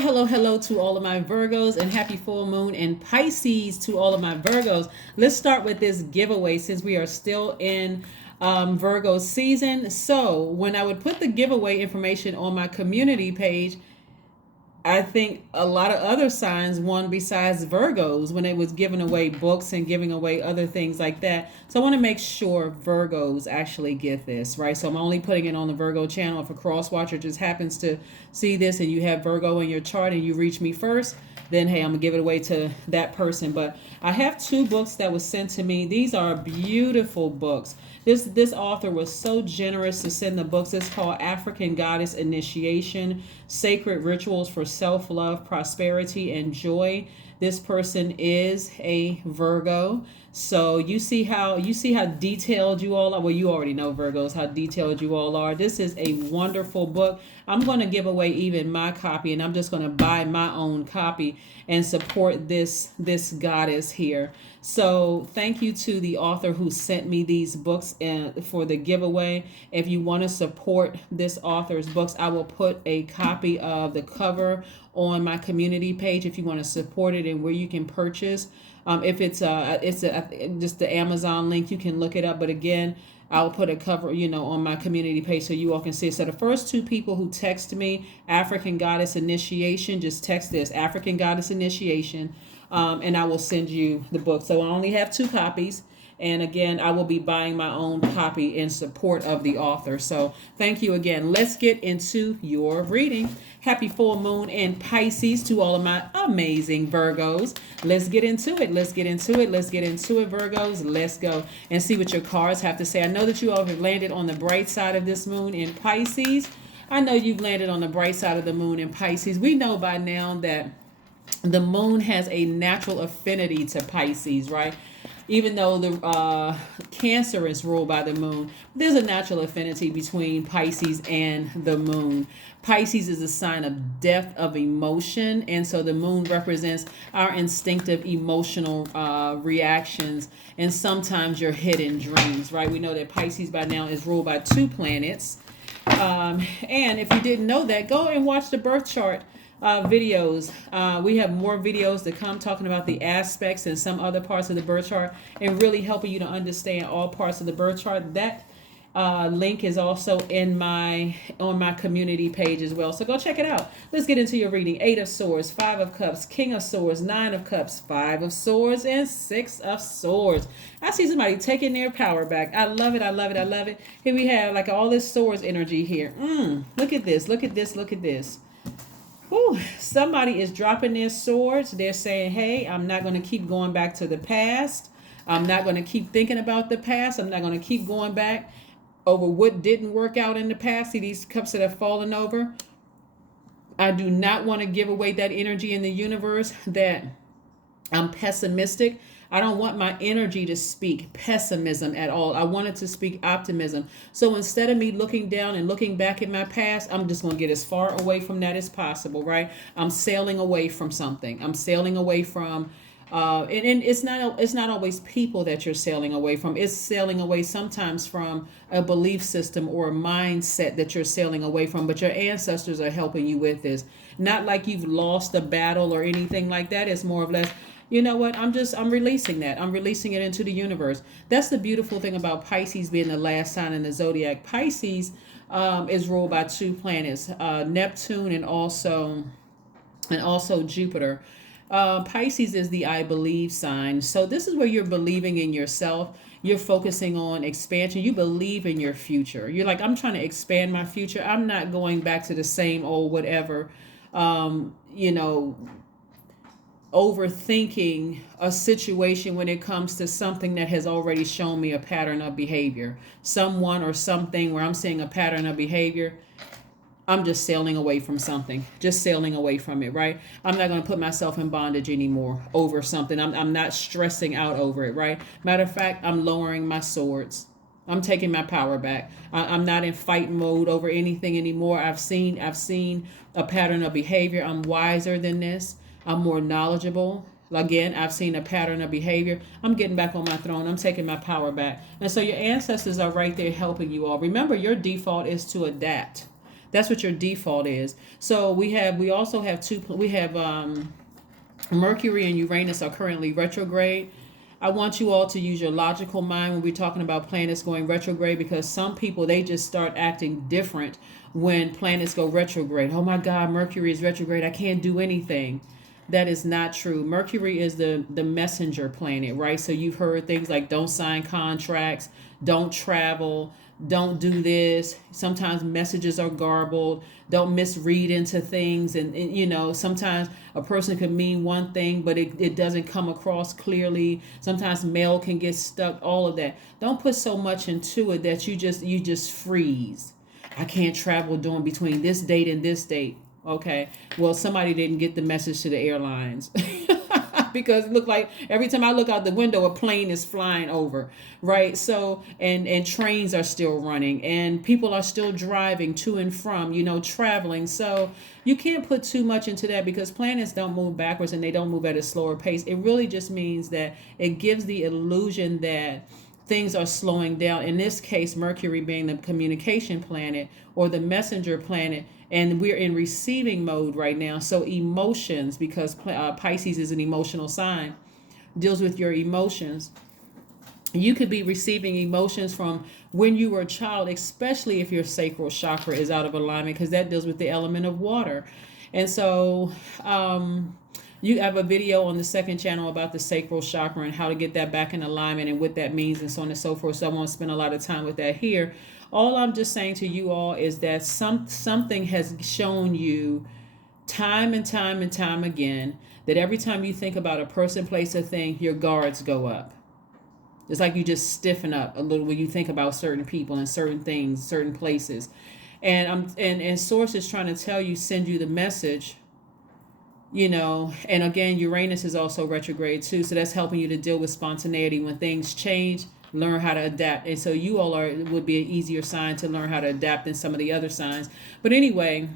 Hello to all of my Virgos, and happy full moon and Pisces to all of my Virgos. Let's start with this giveaway since we are still in Virgo season. So when I would put the giveaway information on my community page, I think a lot of other signs won besides Virgos when it was giving away books and giving away other things like that. So I want to make sure Virgos actually get this, right? So I'm only putting it on the Virgo channel. If a cross watcher just happens to see this and you have Virgo in your chart and you reach me first, then hey, I'm gonna give it away to that person. But I have two books that was sent to me. These are beautiful books. This author was so generous to send the books. It's called African Goddess Initiation, Sacred Rituals for Self-Love, Prosperity, and Joy. This person is a Virgo. So you see how detailed you all are. Well, you already know, Virgos, how detailed you all are. This is a wonderful book. I'm going to give away even my copy, and I'm just going to buy my own copy and support this goddess here. So thank you to the author who sent me these books and for the giveaway. If you want to support this author's books, I will put a copy of the cover on my community page if you want to support it and where you can purchase. If it's just the Amazon link, you can look it up. But again, I'll put a cover, on my community page so you all can see it. So the first two people who text me African Goddess Initiation, just text this African Goddess Initiation, and I will send you the book. So I only have two copies. And again, I will be buying my own copy in support of the author. So thank you again. Let's get into your reading. Happy full moon in Pisces to all of my amazing Virgos. Let's get into it. Let's get into it. Let's get into it, Virgos. Let's go and see what your cards have to say. I know that you all have landed on the bright side of this moon in Pisces. I know you've landed on the bright side of the moon in Pisces. We know by now that the moon has a natural affinity to Pisces, right? Even though the Cancer is ruled by the moon, there's a natural affinity between Pisces and the moon. Pisces is a sign of depth of emotion, and so the moon represents our instinctive emotional reactions and sometimes your hidden dreams, right? We know that Pisces by now is ruled by two planets. And if you didn't know that, go and watch the birth chart videos. We have more videos to come talking about the aspects and some other parts of the birth chart and really helping you to understand all parts of the birth chart. That link is also on my community page as well. So go check it out. Let's get into your reading. 8 of Swords, 5 of Cups, King of Swords, 9 of Cups, 5 of Swords, and 6 of Swords. I see somebody taking their power back. I love it. I love it. I love it. Here we have like all this swords energy here. Look at this. Look at this. Look at this. Whew, somebody is dropping their swords. They're saying, hey, I'm not going to keep going back to the past. I'm not going to keep thinking about the past. I'm not going to keep going back over what didn't work out in the past. See these cups that have fallen over? I do not want to give away that energy in the universe that I'm pessimistic. I don't want my energy to speak pessimism at all. I want it to speak optimism. So instead of me looking down and looking back at my past, I'm just going to get as far away from that as possible, right? I'm sailing away from something. I'm sailing away from, and it's not always people that you're sailing away from. It's sailing away sometimes from a belief system or a mindset that you're sailing away from. But your ancestors are helping you with this. Not like you've lost a battle or anything like that. It's more or less, you know what? I'm releasing that. I'm releasing it into the universe. That's the beautiful thing about Pisces being the last sign in the zodiac. Pisces is ruled by two planets, Neptune and also Jupiter. Pisces is the I believe sign. So this is where you're believing in yourself. You're focusing on expansion. You believe in your future. You're like, I'm trying to expand my future. I'm not going back to the same old whatever, overthinking a situation when it comes to something that has already shown me a pattern of behavior. Someone or something where I'm seeing a pattern of behavior. I'm just sailing away from something, just sailing away from it, right? I'm not going to put myself in bondage anymore over something. I'm not stressing out over it, right? Matter of fact, I'm lowering my swords. I'm taking my power back. I'm not in fight mode over anything anymore. I've seen a pattern of behavior. I'm wiser than this. I'm more knowledgeable. Again, I've seen a pattern of behavior. I'm getting back on my throne. I'm taking my power back. And so your ancestors are right there helping you all. Remember, your default is to adapt. That's what your default is. So we also have Mercury and Uranus are currently retrograde. I want you all to use your logical mind when we're talking about planets going retrograde, because some people, they just start acting different when planets go retrograde. Oh my God, Mercury is retrograde. I can't do anything. That is not true. Mercury is the messenger planet, right? So you've heard things like don't sign contracts, don't travel, don't do this. Sometimes messages are garbled. Don't misread into things. And you know, sometimes a person can mean one thing, but it doesn't come across clearly. Sometimes mail can get stuck, all of that. Don't put so much into it that you just freeze. I can't travel during between this date and this date. Okay. Well, somebody didn't get the message to the airlines. Because it looked like every time I look out the window, a plane is flying over, right? So, and trains are still running, and people are still driving to and from, you know, traveling. So you can't put too much into that, because planets don't move backwards and they don't move at a slower pace. It really just means that it gives the illusion that things are slowing down. In this case, Mercury being the communication planet or the messenger planet, and we're in receiving mode right now. So emotions, because Pisces is an emotional sign, deals with your emotions. You could be receiving emotions from when you were a child, especially if your sacral chakra is out of alignment, because that deals with the element of water. And so you have a video on the second channel about the sacral chakra and how to get that back in alignment and what that means and so on and so forth. So I won't spend a lot of time with that here. All I'm just saying to you all is that something has shown you time and time and time again that every time you think about a person, place, or thing, your guards go up. It's like you just stiffen up a little when you think about certain people and certain things, certain places. And Source is trying to tell you, send you the message, you know. And again, Uranus is also retrograde too, so that's helping you to deal with spontaneity when things change. Learn how to adapt. And so you all would be an easier sign to learn how to adapt than some of the other signs. But anyway,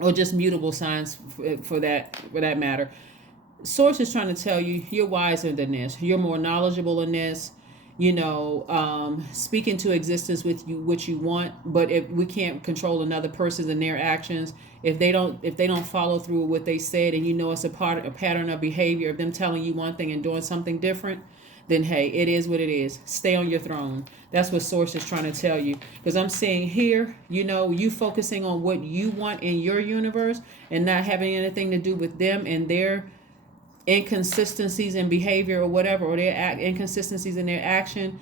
or just mutable signs for that matter. Source is trying to tell you you're wiser than this. You're more knowledgeable than this. You know, speak into existence with you what you want. But if we can't control another person and their actions, if they don't follow through with what they said, and you know it's a pattern of behavior of them telling you one thing and doing something different, then hey, it is what it is. Stay on your throne. That's what Source is trying to tell you. Because I'm saying here, you know, you focusing on what you want in your universe and not having anything to do with them and their inconsistencies in behavior or whatever, or their inconsistencies in their action.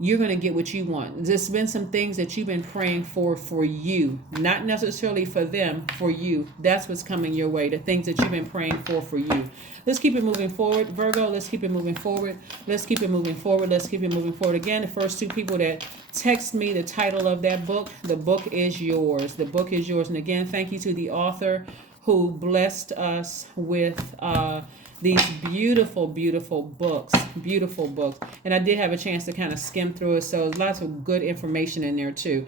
You're going to get what you want. There's been some things that you've been praying for you, not necessarily for them, for you. That's what's coming your way, the things that you've been praying for you. Let's keep it moving forward, Virgo. Let's keep it moving forward. Let's keep it moving forward. Let's keep it moving forward. Again, the first two people that text me the title of that book, the book is yours. The book is yours. And again, thank you to the author who blessed us with these beautiful, beautiful books. And I did have a chance to kind of skim through it, so lots of good information in there too.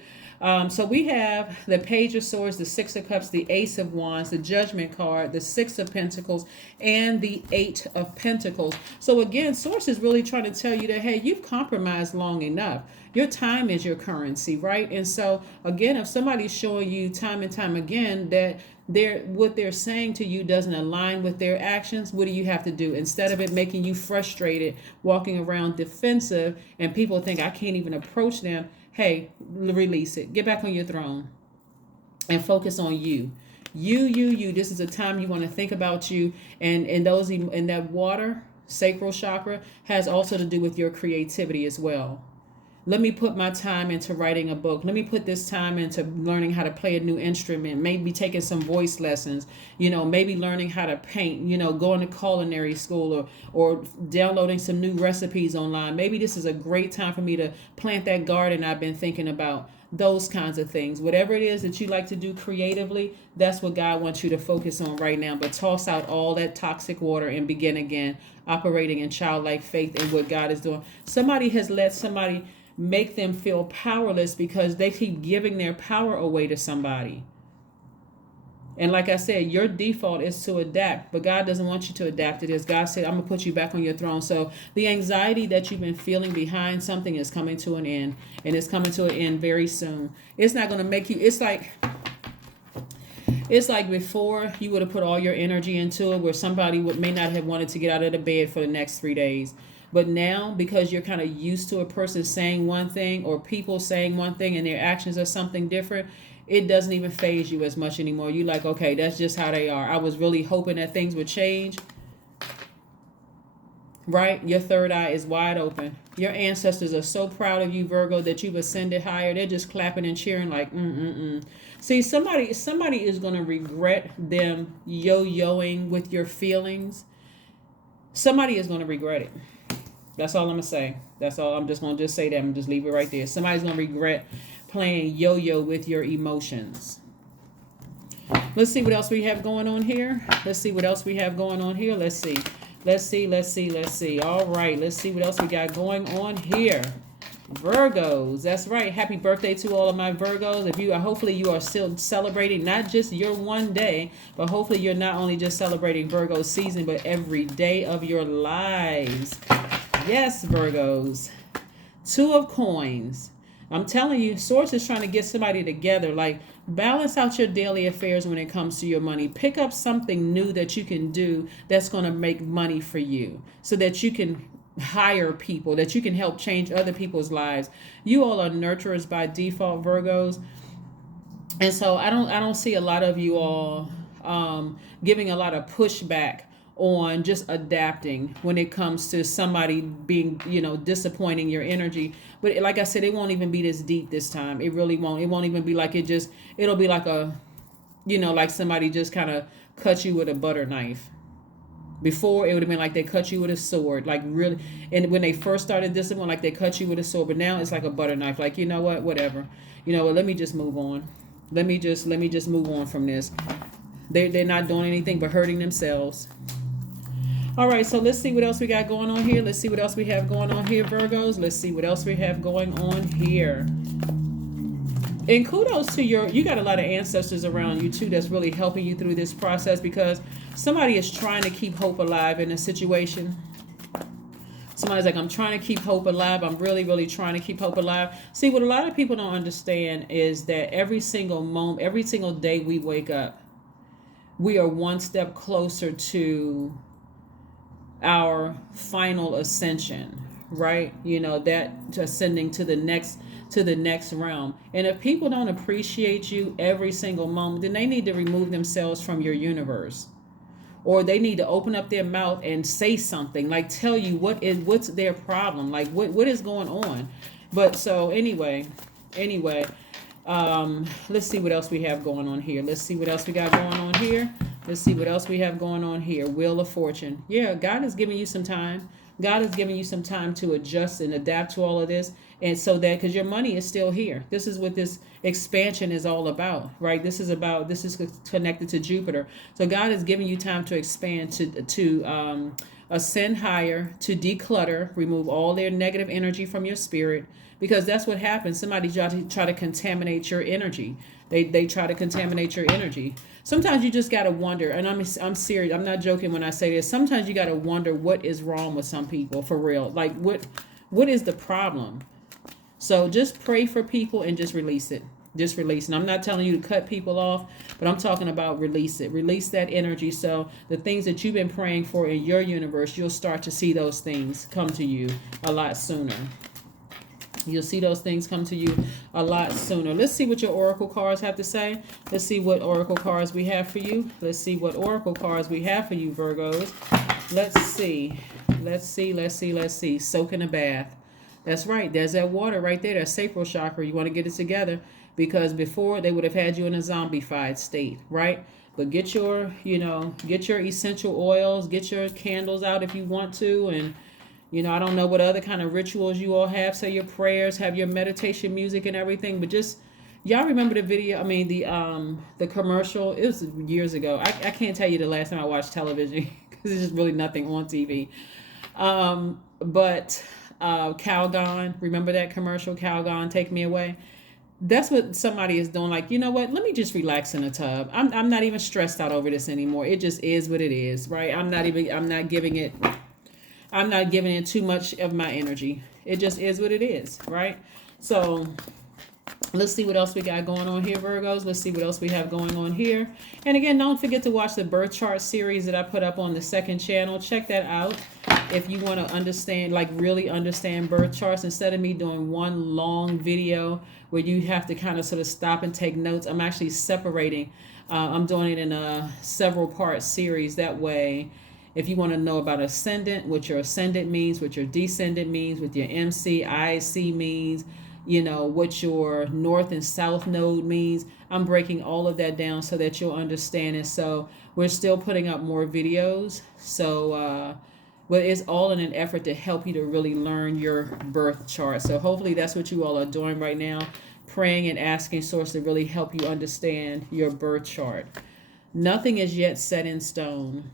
So we have the Page of Swords, the Six of Cups, the Ace of Wands, the Judgment card, the Six of Pentacles, and the Eight of Pentacles. So again, Source is really trying to tell you that, hey, you've compromised long enough. Your time is your currency, right? And so again, if somebody's showing you time and time again that what they're saying to you doesn't align with their actions, what do you have to do? Instead of it making you frustrated, walking around defensive, and people think I can't even approach them, hey, release it. Get back on your throne and focus on you. You. This is a time you want to think about you, and that water, sacral chakra, has also to do with your creativity as well. Let me put my time into writing a book. Let me put this time into learning how to play a new instrument, maybe taking some voice lessons, you know, maybe learning how to paint, you know, going to culinary school or downloading some new recipes online. Maybe this is a great time for me to plant that garden I've been thinking about. Those kinds of things. Whatever it is that you like to do creatively, that's what God wants you to focus on right now. But toss out all that toxic water and begin again, operating in childlike faith in what God is doing. Somebody has let somebody make them feel powerless because they keep giving their power away to somebody. And like I said, your default is to adapt, but God doesn't want you to adapt to this. God said, I'm going to put you back on your throne. So the anxiety that you've been feeling behind something is coming to an end, and it's coming to an end very soon. It's not going to make you, it's like before you would have put all your energy into it, where somebody may not have wanted to get out of the bed for the next 3 days. But now, because you're kind of used to a person saying one thing or people saying one thing and their actions are something different, it doesn't even phase you as much anymore. You like, okay, that's just how they are. I was really hoping that things would change. Right? Your third eye is wide open. Your ancestors are so proud of you, Virgo, that you've ascended higher. They're just clapping and cheering like, See, somebody is going to regret them yo-yoing with your feelings. Somebody is going to regret it. That's all I'm going to say. That's all. I'm just going to say that and just leave it right there. Somebody's going to regret playing yo-yo with your emotions. Let's see what else we have going on here. Let's see what else we have going on here. Let's see. All right, let's see what else we got going on here. Virgos, that's right. Happy birthday to all of my Virgos. If you are, hopefully you are still celebrating not just your one day, but hopefully you're not only just celebrating Virgo season, but every day of your lives. Yes, Virgos. Two of coins. I'm telling you, Source is trying to get somebody together. Like, balance out your daily affairs when it comes to your money. Pick up something new that you can do that's going to make money for you, so that you can hire people, that you can help change other people's lives. You all are nurturers by default, Virgos. And so I don't see a lot of you all giving a lot of pushback on just adapting when it comes to somebody being, disappointing your energy. But like I said, it won't even be this deep this time. It really won't. It won't even be like it'll be like like somebody just kind of cut you with a butter knife. Before, it would have been like they cut you with a sword, like really. And when they first started this one, like they cut you with a sword. But now it's like a butter knife. Like, you know what, whatever. You know what? Let me just move on. Let me just move on from this. They're not doing anything but hurting themselves. All right, so let's see what else we got going on here. Let's see what else we have going on here, Virgos. Let's see what else we have going on here. And kudos to you got a lot of ancestors around you too that's really helping you through this process, because somebody is trying to keep hope alive in a situation. Somebody's like, I'm trying to keep hope alive. I'm really, really trying to keep hope alive. See, what a lot of people don't understand is that every single moment, every single day we wake up, we are one step closer to our final ascension, right? That ascending to the next realm. And if people don't appreciate you every single moment, then they need to remove themselves from your universe, or they need to open up their mouth and say something, like tell you what's their problem, like what is going on. But so anyway, let's see what else we have going on here. Let's see what else we got going on here. Let's see what else we have going on here. Wheel of Fortune. Yeah, God is giving you some time. God is giving you some time to adjust and adapt to all of this. And so that, because your money is still here. This is what this expansion is all about, right? This is connected to Jupiter. So God is giving you time to expand, to ascend higher, to declutter, remove all their negative energy from your spirit, because that's what happens. Somebody try to contaminate your energy. They try to contaminate your energy. Sometimes you just got to wonder, and I'm serious. I'm not joking when I say this. Sometimes you got to wonder what is wrong with some people, for real. Like what is the problem? So just pray for people and just release it. Just release. And I'm not telling you to cut people off, but I'm talking about release it. Release that energy, so the things that you've been praying for in your universe, you'll start to see those things come to you a lot sooner. You'll see those things come to you a lot sooner. Let's see what your oracle cards have to say. Let's see what oracle cards we have for you. Let's see what oracle cards we have for you, Virgos. Let's see. Soak in a bath. That's right. There's that water right there. That sacral chakra. You want to get it together, because before they would have had you in a zombified state, right? But get your essential oils, get your candles out if you want to, and I don't know what other kind of rituals you all have. Say your prayers, have your meditation music and everything. But just, y'all remember the video? I mean, the commercial. It was years ago. I can't tell you the last time I watched television, because there's just really nothing on TV. But Calgon, remember that commercial? Calgon, Take Me Away. That's what somebody is doing. Like, you know what? Let me just relax in the tub. I'm not even stressed out over this anymore. It just is what it is, right? I'm not giving it too much of my energy. It just is what it is, right? So let's see what else we got going on here, Virgos. Let's see what else we have going on here. And again, don't forget to watch the birth chart series that I put up on the second channel. Check that out if you want to understand, like really understand birth charts. Instead of me doing one long video where you have to kind of sort of stop and take notes, I'm actually separating. I'm doing it in a several part series. That way, if you want to know about ascendant, what your ascendant means, what your descendant means, what your MC, IC means, you know, what your north and south node means, I'm breaking all of that down so that you'll understand it. So we're still putting up more videos. So, but it's all in an effort to help you to really learn your birth chart. So hopefully that's what you all are doing right now, praying and asking Source to really help you understand your birth chart. Nothing is yet set in stone.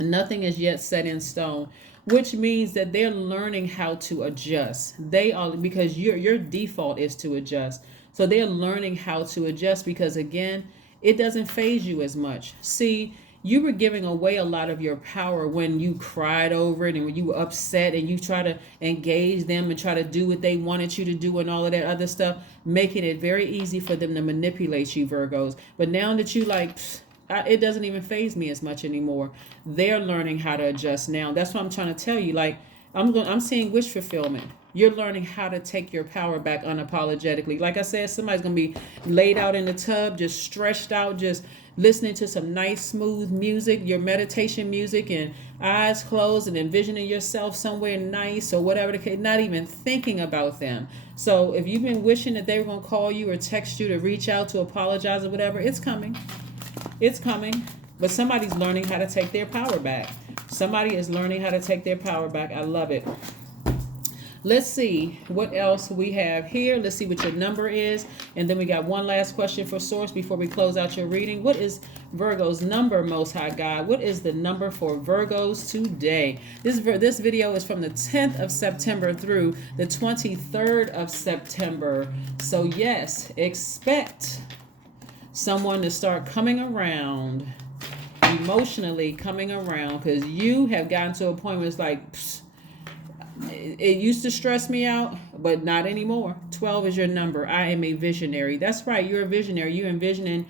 Nothing is yet set in stone, which means that they're learning how to adjust. They are, because your default is to adjust. So they're learning how to adjust because, again, it doesn't phase you as much. See, you were giving away a lot of your power when you cried over it and when you were upset and you try to engage them and try to do what they wanted you to do and all of that other stuff, making it very easy for them to manipulate you, Virgos. But now that you like, it doesn't even phase me as much anymore. They're learning how to adjust now. That's what I'm trying to tell you. Like, I'm seeing wish fulfillment. You're learning how to take your power back unapologetically. Like I said, somebody's going to be laid out in the tub, just stretched out, just listening to some nice, smooth music, your meditation music, and eyes closed and envisioning yourself somewhere nice or whatever the case, not even thinking about them. So if you've been wishing that they were going to call you or text you to reach out to apologize or whatever, it's coming. It's coming. But somebody's learning how to take their power back. Somebody is learning how to take their power back. I love it. Let's see what else we have here. Let's see what your number is. And then we got one last question for Source before we close out your reading. What is Virgo's number, Most High God? What is the number for Virgos today? This video is from the 10th of September through the 23rd of September. So yes, expect someone to start coming around, emotionally coming around, because you have gotten to a point where it's like, pfft, it used to stress me out, but not anymore. 12 is your number. I am a visionary. That's right. You're a visionary. You're envisioning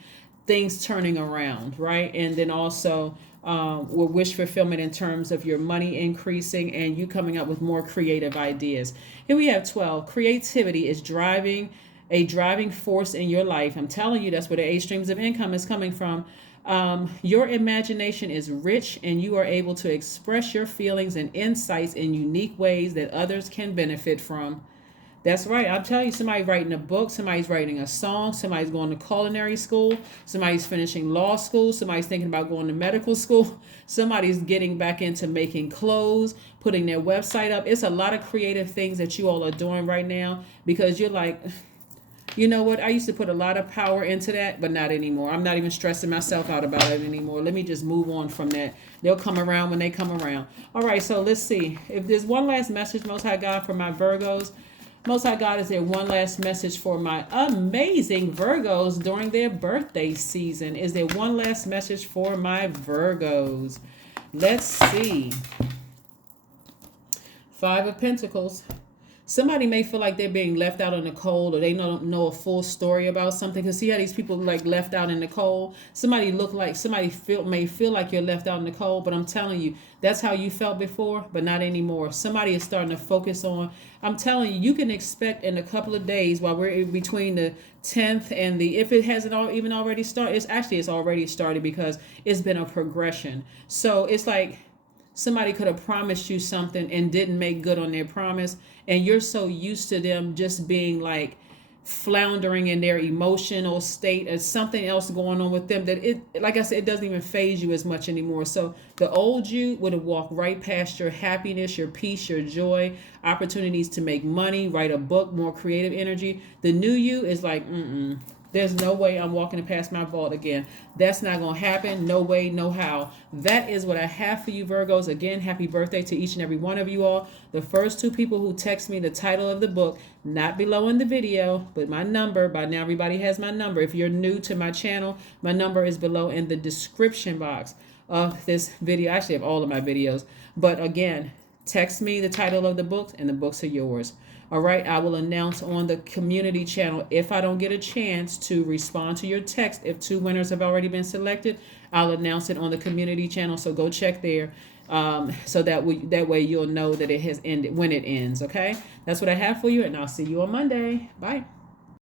things turning around, right? And then also with wish fulfillment in terms of your money increasing and you coming up with more creative ideas. Here we have 12. Creativity is a driving force in your life. I'm telling you, that's where the 8 streams of income is coming from. Your imagination is rich and you are able to express your feelings and insights in unique ways that others can benefit from. That's right. I'm telling you, somebody's writing a book, somebody's writing a song, somebody's going to culinary school, somebody's finishing law school, somebody's thinking about going to medical school, somebody's getting back into making clothes, putting their website up. It's a lot of creative things that you all are doing right now because you're like, you know what? I used to put a lot of power into that, but not anymore. I'm not even stressing myself out about it anymore. Let me just move on from that. They'll come around when they come around. All right, so let's see. If there's one last message, Most High God, for my Virgos. Most High God, is there one last message for my amazing Virgos during their birthday season? Is there one last message for my Virgos? Let's see. 5 of Pentacles. Somebody may feel like they're being left out in the cold, or they don't know a full story about something. Because see how these people like left out in the cold? Somebody may feel like you're left out in the cold, but I'm telling you, that's how you felt before, but not anymore. Somebody is starting to focus on, I'm telling you, you can expect in a couple of days while we're in between the 10th and if it hasn't even already started, it's already started because it's been a progression. So it's like, somebody could have promised you something and didn't make good on their promise. And you're so used to them just being like floundering in their emotional state as something else going on with them that like I said, it doesn't even phase you as much anymore. So the old you would have walked right past your happiness, your peace, your joy, opportunities to make money, write a book, more creative energy. The new you is like, there's no way I'm walking past my vault again. That's not going to happen. No way, no how. That is what I have for you, Virgos. Again, happy birthday to each and every one of you all. The first two people who text me the title of the book, not below in the video, but my number. By now, everybody has my number. If you're new to my channel, my number is below in the description box of this video. I actually have all of my videos. But again, text me the title of the books, and the books are yours. All right, I will announce on the community channel if I don't get a chance to respond to your text. If 2 winners have already been selected, I'll announce it on the community channel. So go check there, so that way you'll know that it has ended when it ends. Okay, that's what I have for you, and I'll see you on Monday. Bye.